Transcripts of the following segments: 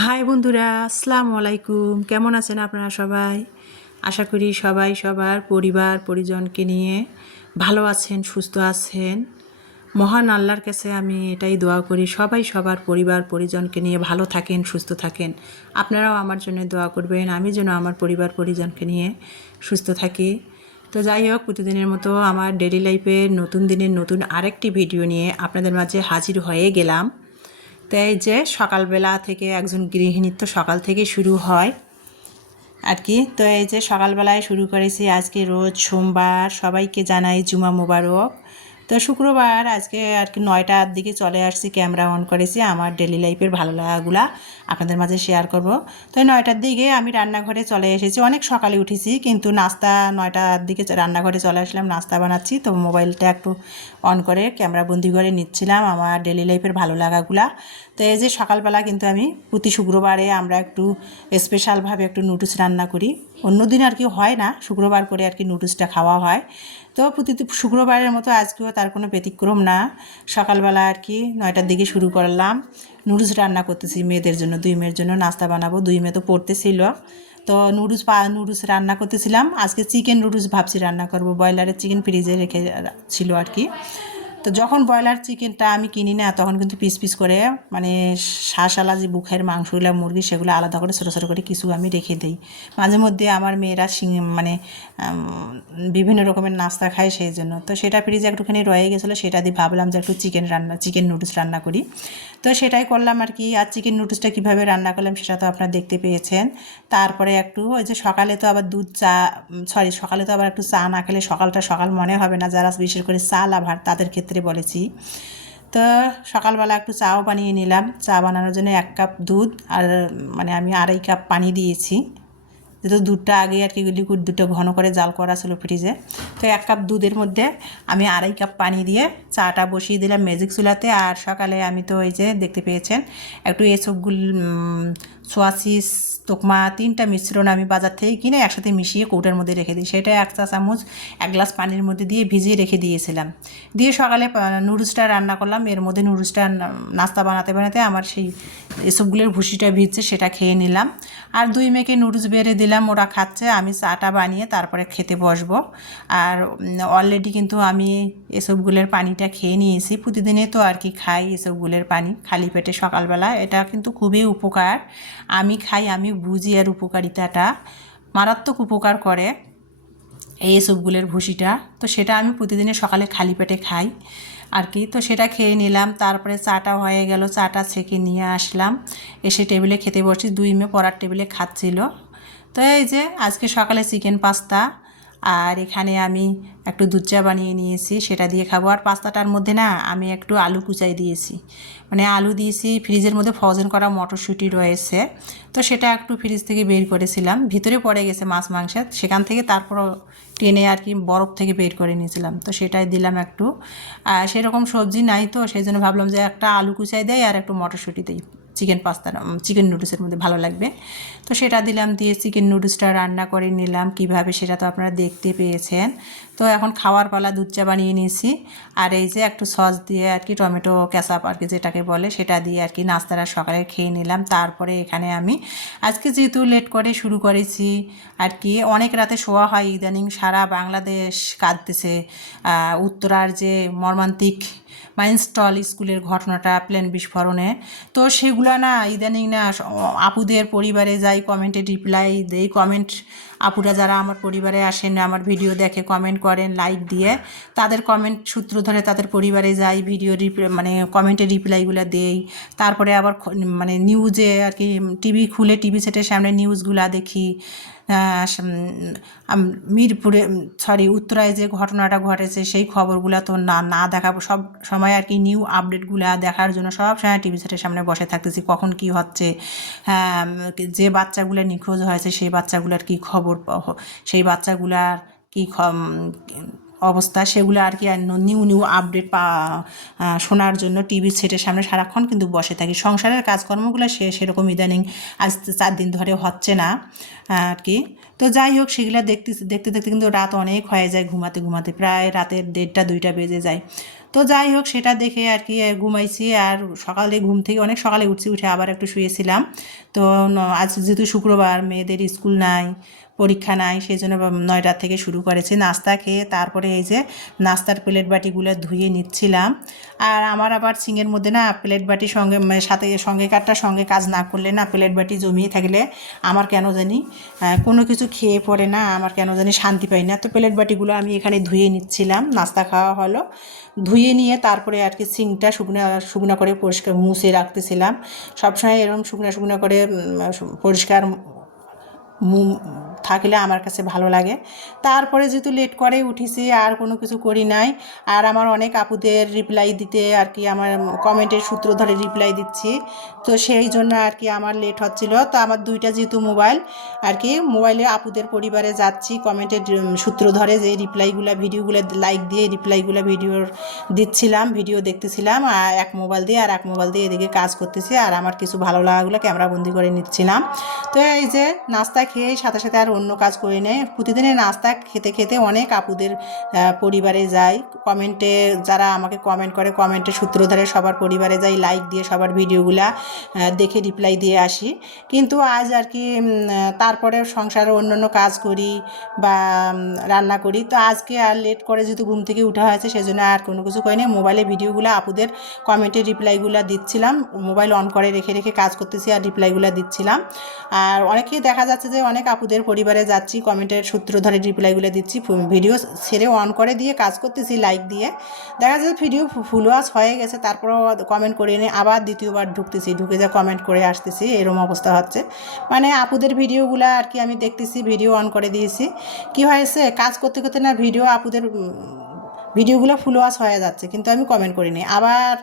High বন্ধুরা, আসসালামু আলাইকুম। কেমন আছেন আপনারা সবাই? আশা করি সবাই সবার পরিবার পরিজনকে নিয়ে ভালো আছেন, সুস্থ আছেন। মহান আল্লাহর কাছে আমি এটাই দোয়া করি, সবাই সবার পরিবার পরিজনকে নিয়ে ভালো থাকেন, সুস্থ থাকেন। আপনারাও আমার জন্য দোয়া করবেন, আমি যেন আমার পরিবার পরিজনকে নিয়ে সুস্থ থাকি। তো যাই হোক, প্রতিদিনের মতো আমার ডেইলি লাইফের নতুন দিনের নতুন আরেকটি ভিডিও নিয়ে আপনাদের মাঝে হাজির হয়ে গেলাম। তো এই যে সকালবেলা থেকে একজন গৃহিণীর তো সকাল থেকে শুরু হয় আর কি। তো এই যে সকালবেলায় শুরু করেছি, আজকে রোজ সোমবার, সবাইকে জানাই জুমা মোবারক। তো শুক্রবার আজকে আর কি 9টার দিকে চলে আসছি, ক্যামেরা অন করেছি, আমার ডেলি লাইফের ভালো লাগাগুলা আপনাদের মাঝে শেয়ার করব। তো 9টার দিকে আমি রান্নাঘরে চলে এসেছি, অনেক সকালে উঠেছি, কিন্তু নাস্তা 9টার দিকে রান্নাঘরে চলে আসলাম, নাস্তা বানাচ্ছি। তো মোবাইলটা একটু অন করে ক্যামেরা বন্দি করে নিচ্ছিলাম আমার ডেলি লাইফের ভালো লাগাগুলা। তো এই যে সকালবেলা কিন্তু আমি প্রতি শুক্রবারে আমরা একটু স্পেশালভাবে একটু নুডলস রান্না করি। অন্য দিন আর কি হয় না, শুক্রবার করে আর কি নুডলসটা খাওয়া হয়। তো প্রতি শুক্রবারের মতো আজকেও তার কোনো ব্যতিক্রম না। সকালবেলা আর কি 9টার দিকে শুরু করলাম, নুডলস রান্না করতেছি মেয়েদের জন্য, 2 মেয়ের জন্য নাস্তা বানাবো। 2 মেয়ে তো পড়তেছিল, তো নুডলস রান্না করতেছিলাম। আজকে চিকেন নুডলস ভাবছি রান্না করব, ব্রয়লারের চিকেন ফ্রিজে রেখে ছিল আর কি। তো যখন ব্রয়লার চিকেনটা আমি কিনি না, তখন কিন্তু পিস পিস করে, মানে শাঁসালা যে বুকের মাংসগুলো মুরগি, সেগুলো আলাদা করে ছোটো ছোটো করে কিছু আমি রেখে দিই। মাঝে মধ্যে আমার মেয়েরা মানে বিভিন্ন রকমের নাস্তা খায়, সেই জন্য তো সেটা ফ্রিজে একটুখানি রয়ে গেছিলো, সেটা দিয়ে ভাবলাম যে একটু চিকেন নুডলস রান্না করি। তো সেটাই করলাম আর কি। আর চিকেন নুডলসটা কীভাবে রান্না করলাম সেটা তো আপনারা দেখতে পেয়েছেন। তারপরে একটু ওই যে সকালে তো আবার সকালে তো আবার একটু চা না খেলে সকালটা সকাল মনে হবে না, যারা বিশেষ করে চা লাভার তাদের ক্ষেত্রে বলেছি। তো সকালবেলা একটু চাও বানিয়ে নিলাম। চা বানানোর জন্য 1 কাপ দুধ, আর মানে আমি 2.5 কাপ পানি দিয়েছি, যেহেতু দুধটা আগে আর কি লিকুইড দুধটা ঘন করে জাল করা ছিল ফ্রিজে। তো 1 কাপ দুধের মধ্যে আমি 2.5 কাপ পানি দিয়ে চাটা বসিয়ে দিলাম ম্যাজিক চুলাতে। আর সকালে আমি তো এই যে দেখতে পেয়েছেন একটু এসবগুলো সোয়াসিস, তোকমা, 3টা মিশ্রণ আমি বাজার থেকে কিনে একসাথে মিশিয়ে কৌটার মধ্যে রেখে দিই। সেটা 1 চা চামচ 1 গ্লাস পানির মধ্যে দিয়ে ভিজিয়ে রেখে দিয়েছিলাম। দিয়ে সকালে নুডলসটা রান্না করলাম। এর মধ্যে নুডলসটা নাস্তা বানাতে বানাতে আমার সেই এসবগুলোর ভুসিটা ভিজছে, সেটা খেয়ে নিলাম। আর 2 মেয়েকে নুডলস বেড়ে দিলাম, ওরা খাচ্ছে, আমি চাটা বানিয়ে তারপরে খেতে বসবো। আর অলরেডি কিন্তু আমি এসবগুলোর পানিটা খেয়ে নিয়েছি। প্রতিদিনে তো আর কি খাই এসবগুলোর পানি খালি পেটে সকালবেলা, এটা কিন্তু খুবই উপকার। আমি খাই, আমি বুঝি এর উপকারিতাটা, মারাত্মক উপকার করে এই এসবগুলোর ভুসিটা। তো সেটা আমি প্রতিদিনে সকালে খালি পেটে খাই আর কি। তো সেটা খেয়ে নিলাম, তারপরে চাটা হয়ে গেল, চাটা ছেঁকে নিয়ে আসলাম, এসে টেবিলে খেতে বসি। 2 মেয়ে পড়ার টেবিলে খাচ্ছিল। তো এই যে আজকে সকালে চিকেন পাস্তা, আর এখানে আমি একটু দুধ চা বানিয়ে নিয়েছি, সেটা দিয়ে খাবো। আর পাস্তাটার মধ্যে না আমি একটু আলু কুচাই দিয়েছি, মানে আলু দিয়েছি। ফ্রিজের মধ্যে ফ্রোজেন করা মটরশুঁটি রয়েছে, তো সেটা একটু ফ্রিজ থেকে বের করেছিলাম, ভিতরে পড়ে গেছে মাছ মাংসের, সেখান থেকে তারপরও টেনে আর কি বরফ থেকে বের করে নিয়েছিলাম, তো সেটাই দিলাম একটু। সেরকম সবজি নাই, তো সেই জন্য ভাবলাম যে একটা আলু কুচাই দেয় আর একটু মটরশুঁটি দিই, চিকেন নুডলসের মধ্যে ভালো লাগবে। তো সেটা দিলাম, দিয়ে চিকেন নুডলসটা রান্না করে নিলাম। কিভাবে সেটা তো আপনারা দেখতে পেয়েছেন। তো এখন খাওয়ার পালা, দুধ চা বানিয়ে নিয়েছি। আর এই যে একটু সস দিয়ে আর কি, টমেটো ক্যাচাপ আর কি যেটাকে বলে, সেটা দিয়ে আর কি নাস্তাটা সকালে খেয়ে নিলাম। তারপরে এখানে আমি আজকে যেহেতু লেট করে শুরু করেছি আর কি, অনেক রাতে শোয়া হয় ইদানিং, সারা বাংলাদেশ কাঁদতেছে উত্তরার যে মর্মান্তিক মাইনস্টল স্কুলের ঘটনাটা, প্লেন বিস্ফোরণে। তো সেগুলো না ইদানিং না আপুদের পরিবারে যাই, কমেন্টে রিপ্লাই দেই। আপুরা যারা আমার পরিবারে আসেন, আমার ভিডিও দেখে, কমেন্ট করেন লাইক দিয়ে, তাদের কমেন্ট সূত্র ধরে তাদের পরিবারে যাই, ভিডিও মানে কমেন্টে রিপ্লাইগুলো দেই। তারপরে আবার মানে নিউজে আর কি, টিভি সেটের সামনে নিউজগুলা দেখি। মিরপুরে উত্তরায় যে ঘটনাটা ঘটেছে সেই খবরগুলো তো না দেখাবো, সব সময় আর কি নিউ আপডেটগুলো দেখার জন্য সব সময় টিভি সেটের সামনে বসে থাকতেছি, কখন কি হচ্ছে। হ্যাঁ, যে বাচ্চাগুলো নিখোঁজ হয়েছে সেই বাচ্চাগুলোর কি খবর, সেই বাচ্চাগুলার কি অবস্থা, সেগুলো আর কি নিউ আপডেট শোনার জন্য টিভি সেটের সামনে সারাক্ষণ কিন্তু বসে থাকি। সংসারের কাজকর্মগুলো সেরকম ইদানিং আজ 4 দিন ধরে হচ্ছে না আর কি। তো যাই হোক, সেগুলো দেখতে দেখতে কিন্তু রাত অনেক হয়ে যায়, ঘুমাতে ঘুমাতে প্রায় রাতের 1:30 2টা বেজে যায়। তো যাই হোক সেটা দেখে আর কি ঘুমাইছি। আর সকালে ঘুম থেকে অনেক সকালে উঠছি, উঠে আবার একটু শুয়েছিলাম। তো আজ যেহেতু শুক্রবার, মেয়েদের স্কুল নাই, পরীক্ষা নাই, সেই জন্য 9টা থেকে শুরু করেছি নাস্তা খেয়ে। তারপরে এই যে নাস্তার প্লেট বাটিগুলো ধুয়ে নিচ্ছিলাম। আর আমার আবার সিঙ্কের মধ্যে না প্লেট বাটি সঙ্গে সাথে সঙ্গে কাটটা সঙ্গে কাজ না করলে না প্লেট বাটি জমিয়ে থাকলে আমার কেন জানি কোনো কিছু খেয়ে পড়ে না, আমার কেন জানি শান্তি পাই না। তো প্লেট বাটিগুলো আমি এখানে ধুয়ে নিচ্ছিলাম, নাস্তা খাওয়া হলো। ধুয়ে নিয়ে তারপরে আর কি সিঙ্কটা শুকনো শুকনো করে পরিষ্কার মুছে রাখতেছিলাম। সবসময় এরকম শুকনো শুকনো করে পরিষ্কার থাকলে আমার কাছে ভালো লাগে। তারপরে যেহেতু লেট করে উঠেছি আর কোনো কিছু করি নাই। আর আমার অনেক আপুদের রিপ্লাই দিতে আর কি আমার কমেন্টের সূত্র ধরে রিপ্লাই দিচ্ছি, তো সেই জন্য আর কি আমার লেট হচ্ছিল। তো আমার দুইটা যেহেতু মোবাইল আর কি, মোবাইলে আপুদের পরিবারে যাচ্ছি কমেন্টের সূত্র ধরে যে রিপ্লাইগুলো ভিডিওগুলো লাইক দিয়ে রিপ্লাইগুলো ভিডিওর দিচ্ছিলাম, ভিডিও দেখতেছিলাম আর এক মোবাইল দিয়ে, আর এক মোবাইল দিয়ে এদিকে কাজ করতেছি। আর আমার কিছু ভালো লাগাগুলো ক্যামেরাবন্দি করে নিচ্ছিলাম। তো এই যে নাস্তা খেয়ে সাথে সাথে আর অন্য কাজ করে নেই। প্রতিদিনের নাস্তা খেতে খেতে অনেক আপুদের পরিবারে যাই, কমেন্টে যারা আমাকে কমেন্ট করে কমেন্টের সূত্র ধরে সবার পরিবারে যাই, লাইক দিয়ে সবার ভিডিওগুলা দেখে রিপ্লাই দিয়ে আসি। কিন্তু আজ আর কি তারপরে সংসারে অন্যান্য কাজ করি বা রান্না করি। তো আজকে আর লেট করে যেহেতু ঘুম থেকে উঠা হয়েছে সেজন্য আর কোনো কিছু করিনি। মোবাইলে ভিডিওগুলো আপুদের কমেন্টের রিপ্লাইগুলো দিচ্ছিলাম, মোবাইল অন করে রেখে রেখে কাজ করতেছি আর রিপ্লাইগুলো দিচ্ছিলাম। আর অনেকেই দেখা যাচ্ছে যে অনেক আপুদের পরিবারে যাচ্ছি, কমেন্টের সূত্র ধরে রিপ্লাইগুলো দিচ্ছি, ভিডিও ছেড়ে অন করে দিয়ে কাজ করতেছি লাইক দিয়ে। দেখা যাচ্ছে ভিডিও ফুল ওয়াচ হয়ে গেছে, তারপরেও কমেন্ট করে নিয়ে আবার দ্বিতীয়বার ঢুকতেছি, ঢুকে যা কমেন্ট করে আসতেছি, এরকম অবস্থা হচ্ছে। মানে আপুদের ভিডিওগুলো আর কি আমি দেখতেছি, ভিডিও অন করে দিয়েছি। কী হয়েছে, কাজ করতে করতে না ভিডিও আপুদের ভিডিওগুলো ফুল ওয়াচ হয়ে যাচ্ছে, কিন্তু আমি কমেন্ট করিনি। আবার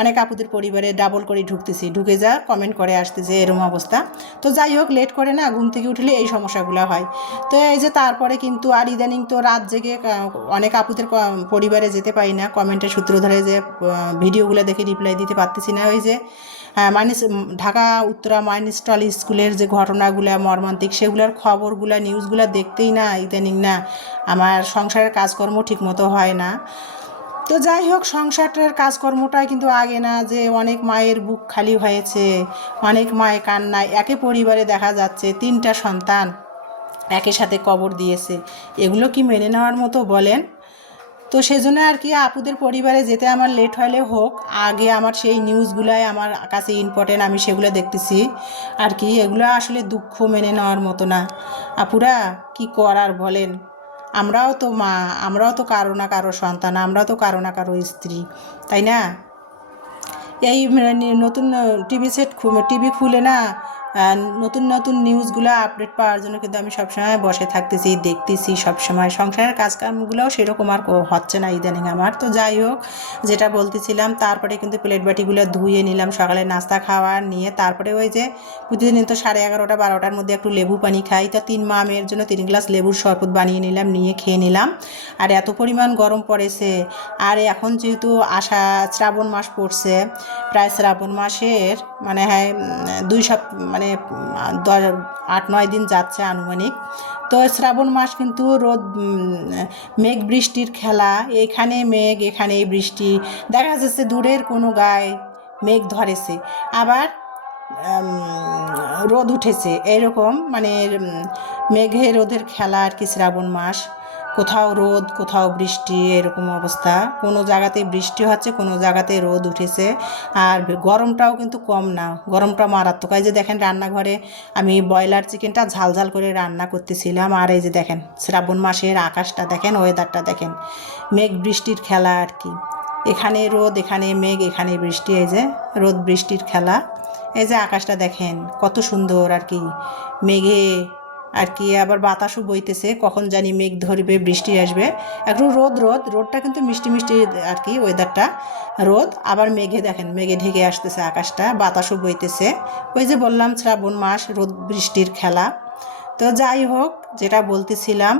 অনেক আপুদের পরিবারে ডাবল করে ঢুকতেছি, ঢুকে যা কমেন্ট করে আসতেছে, এরকম অবস্থা। তো যাই হোক লেট করে না ঘুম থেকে উঠলে এই সমস্যাগুলো হয়। তো এই যে তারপরে কিন্তু আর ইদানিং তো রাত জেগে অনেক আপুদের পরিবারে যেতে পারি না, কমেন্টের সূত্র ধরে যে ভিডিওগুলো দেখে রিপ্লাই দিতে পারতেছি না। ওই যে ঢাকা উত্তরা মাইনস্টল স্কুলের যে ঘটনাগুলো মর্মান্তিক, সেগুলোর খবরগুলো নিউজগুলো দেখতেই না ইদানিং না আমার সংসারের কাজকর্ম ঠিকমতো হয় না। তো যাই হোক সংসারের কাজকর্মটাই কিন্তু আগে না, যে অনেক মায়ের বুক খালি হয়েছে, অনেক মায়ের কান্নায় একে পরিবারে দেখা যাচ্ছে 3টা সন্তান একই সাথে কবর দিয়েছে। এগুলো কি মেনে নেওয়ার মতো বলেন? তো সেজন্য আর কি আপুদের পরিবারে যেতে আমার লেট হলে হোক, আগে আমার সেই নিউজগুলাই আমার কাছে ইম্পর্টেন্ট, আমি সেগুলো দেখতেছি আর কি। এগুলো আসলে দুঃখ মেনে নেওয়ার মতো না। আপুরা কি করার বলেন, আমরাও তো মা, আমরাও তো কারো না কারো সন্তান, আমরাও তো কারো না কারো স্ত্রী, তাই না? এই নতুন টিভি খুলে না নতুন নতুন নিউজগুলো আপডেট পাওয়ার জন্য কিন্তু আমি সবসময় বসে থাকতেছি, দেখতেছি সবসময়। সংসারের কাজকামগুলোও সেরকম আর হচ্ছে না ইদানিং আমার। তো যাই হোক যেটা বলতেছিলাম, তারপরে কিন্তু প্লেট বাটিগুলো ধুয়ে নিলাম সকালে নাস্তা খাওয়ার নিয়ে। তারপরে ওই যে প্রতিদিন তো 11:30 12টার মধ্যে একটু লেবু পানি খাই, তো 3 মা মেয়ের জন্য 3 গ্লাস লেবুর শরবত বানিয়ে নিলাম, নিয়ে খেয়ে নিলাম। আর এত পরিমাণ গরম পড়েছে, আর এখন যেহেতু শ্রাবণ মাস পড়ছে, প্রায় শ্রাবণ মাসের মানে হ্যাঁ 8-9 দিন যাচ্ছে আনুমানিক। তো শ্রাবণ মাস কিন্তু রোদ মেঘ বৃষ্টির খেলা, এখানে মেঘ এখানে এই বৃষ্টি, দেখা যাচ্ছে দূরের কোনো গায়ে মেঘ ধরেছে, আবার রোদ উঠেছে, এরকম মানে মেঘে রোদের খেলা আর কি শ্রাবণ মাস। কোথাও রোদ কোথাও বৃষ্টি, এরকম অবস্থা। কোনো জায়গাতে বৃষ্টি হচ্ছে, কোনো জায়গাতে রোদ উঠেছে। আর গরমটাও কিন্তু কম না, গরমটা মারাত্মক। এই যে দেখেন রান্নাঘরে আমি ব্রয়লার চিকেনটা ঝাল ঝাল করে রান্না করতেছিলাম। আর এই যে দেখেন শ্রাবণ মাসের আকাশটা দেখেন, ওয়েদারটা দেখেন, মেঘ বৃষ্টির খেলা আর কি। এখানে রোদ এখানে মেঘ এখানে বৃষ্টি, এই যে রোদ বৃষ্টির খেলা। এই যে আকাশটা দেখেন কত সুন্দর আর কি, মেঘে আর কি আবার বাতাসও বইতেছে, কখন জানি মেঘ ধরবে বৃষ্টি আসবে। একটু রোদটা কিন্তু মিষ্টি মিষ্টি আর কি ওয়েদারটা, রোদ আবার মেঘে দেখেন মেঘে ঢেকে আসতেছে আকাশটা, বাতাসও বইতেছে। ওই যে বললাম শ্রাবণ মাস রোদ বৃষ্টির খেলা। তো যাই হোক যেটা বলতেছিলাম,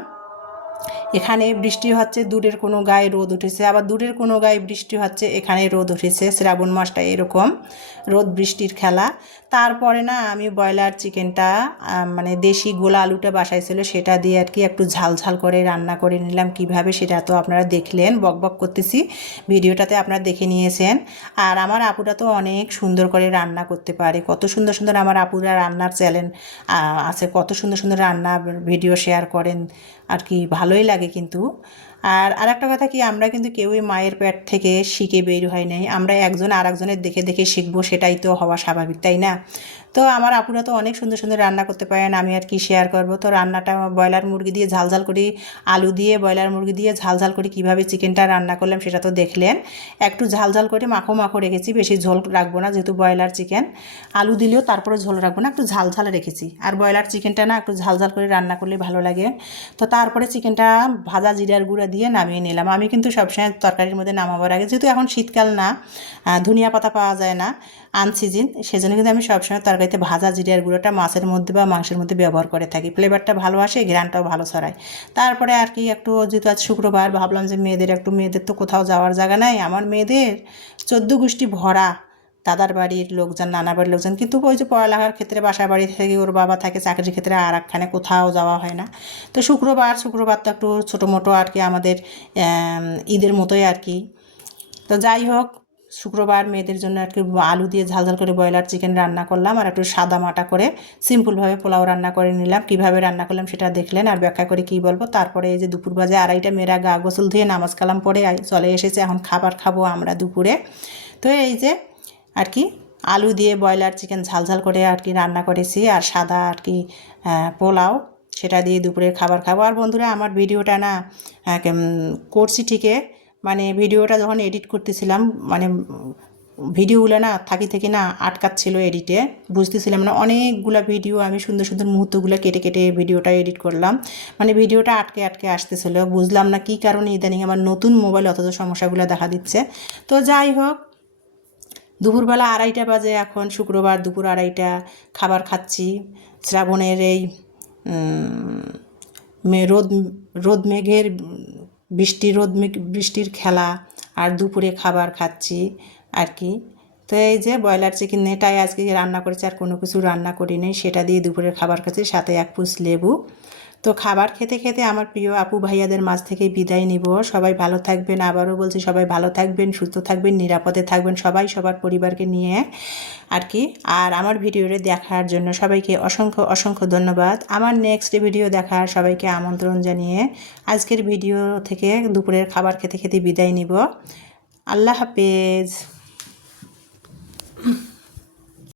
এখানে বৃষ্টি হচ্ছে, দূরের কোনো গায়ে রোদ উঠেছে, আবার দূরের কোনো গায়ে বৃষ্টি হচ্ছে, এখানে রোদ উঠেছে। শ্রাবণ মাসটা এরকম রোদ বৃষ্টির খেলা। তারপরে না আমি ব্রয়লার চিকেনটা মানে দেশি গোলা আলুটা বাসাইছিল, সেটা দিয়ে আর কি একটু ঝাল ঝাল করে রান্না করে নিলাম। কিভাবে সেটা তো আপনারা দেখলেন, বক বক করতেছি, ভিডিওটাতে আপনারা দেখে নিয়েছেন। আর আমার আপুরা তো অনেক সুন্দর করে রান্না করতে পারে, কত সুন্দর সুন্দর আমার আপুরা রান্নার চ্যানেল আছে, কত সুন্দর সুন্দর রান্না ভিডিও শেয়ার করেন আর কি, ভালোই লাগে কিন্তু। আর আরেকটা কথা কি, আমরা কিন্তু কেউই মায়ের পেট থেকে শিখে বের হয় নাই, আমরা একজন আর একজনের দেখে দেখে শিখবো, সেটাই তো হওয়া স্বাভাবিক, তাই না? তো আমার আপুরা তো অনেক সুন্দর সুন্দর রান্না করতে পারেন, আমি আর কি শেয়ার করব। তো রান্নাটা ব্রয়লার মুরগি দিয়ে ঝাল ঝাল করি, আলু দিয়ে ব্রয়লার মুরগি দিয়ে ঝাল ঝাল করে কীভাবে চিকেনটা রান্না করলাম সেটা তো দেখলেন। একটু ঝাল ঝাল করে মাখো মাখো রেখেছি, বেশি ঝোল রাখবো না, যেহেতু ব্রয়লার চিকেন। আলু দিলেও তারপরে ঝোল রাখবো না, একটু ঝাল ঝাল রেখেছি। আর ব্রয়লার চিকেনটা না একটু ঝাল ঝাল করে রান্না করলে ভালো লাগে। তো তারপরে চিকেনটা ভাজা জিরার গুঁড়া দিয়ে নামিয়ে নিলাম। আমি কিন্তু সবসময় তরকারির মধ্যে নামাবার আগে, যেহেতু এখন শীতকাল না, ধনিয়া পাতা পাওয়া যায় না, আনসিজন, সেজন্য কিন্তু আমি সবসময় তরকারিতে ভাজা জিরার গুঁড়োটা মাছের মধ্যে বা মাংসের মধ্যে ব্যবহার করে থাকি। ফ্লেভারটা ভালো আসে, ঘ্রাণটাও ভালো ছড়ায়। তারপরে আর কি একটু, যেহেতু আজ শুক্রবার, ভাবলাম যে মেয়েদের তো কোথাও যাওয়ার জায়গা নাই, আমার মেয়েদের 14 গোষ্ঠী ভরা, দাদার বাড়ির লোকজন, নানার বাড়ির লোকজন, কিন্তু ওই যে পড়ালেখার ক্ষেত্রে বাসা বাড়ি থেকে ওর বাবা থাকে, চাকরির ক্ষেত্রে আর একখানে কোথাও যাওয়া হয় না। তো শুক্রবার তো একটু ছোটো মোটো আর কি আমাদের ঈদের মতোই আর কি। তো যাই হোক, শুক্রবার মেয়েদের জন্য আর কি আলু দিয়ে ঝাল ঝাল করে ব্রয়লার চিকেন রান্না করলাম, আর একটু সাদা মাটা করে সিম্পলভাবে পোলাও রান্না করে নিলাম। কীভাবে রান্না করলাম সেটা দেখলেন, আর ব্যাখ্যা করে কী বলবো। তারপরে এই যে দুপুর বাজে 2:30, মেয়েরা গা গোসল ধুয়ে নামাজ কালাম পরে চলে এসেছে, এখন খাবার খাবো আমরা দুপুরে। তো এই যে আর কি আলু দিয়ে ব্রয়লার চিকেন ঝাল ঝাল করে আর কি রান্না করেছি, আর সাদা আর কি পোলাও, সেটা দিয়ে দুপুরের খাবার খাবো। আর বন্ধুরা, আমার ভিডিওটা না করছি ঠিকই, মানে ভিডিওটা যখন এডিট করতেছিলাম, মানে ভিডিওগুলো না থেকে না আটকাচ্ছিল এডিটে, বুঝতেছিলাম না। অনেকগুলো ভিডিও আমি সুন্দর সুন্দর মুহূর্তগুলো কেটে কেটে ভিডিওটা এডিট করলাম, মানে ভিডিওটা আটকে আটকে আসতেছিল, বুঝলাম না কী কারণে ইদানিং আমার নতুন মোবাইল অথচ সমস্যাগুলো দেখা দিচ্ছে। তো যাই হোক, দুপুরবেলা 2:30 বাজে এখন, শুক্রবার দুপুর 2:30, খাবার খাচ্ছি। শ্রাবণের এই রোদ রোদ মেঘের বৃষ্টির খেলা, আর দুপুরে খাবার খাচ্ছি আর কি। তো এই যে ব্রয়লার চিকেন এটাই আজকে রান্না করেছি, আর কোনো কিছু রান্না করিনি, সেটা দিয়ে দুপুরের খাবার খাচ্ছি, সাথে 1 পিস লেবু। তো খাবার খেতে খেতে আমার প্রিয় আপু ভাইয়াদের মাঝ থেকে বিদায় নিব। সবাই ভালো থাকবেন, আবারও বলছি সবাই ভালো থাকবেন, সুস্থ থাকবেন, নিরাপদে থাকবেন, সবাই সবার পরিবারকে নিয়ে আর কি। আর আমার ভিডিওটি দেখার জন্য সবাইকে অসংখ্য অসংখ্য ধন্যবাদ। আমার নেক্সট ভিডিও দেখার সবাইকে আমন্ত্রণ জানিয়ে আজকের ভিডিও থেকে দুপুরের খাবার খেতে খেতে বিদায় নিব। আল্লাহ হাফেজ।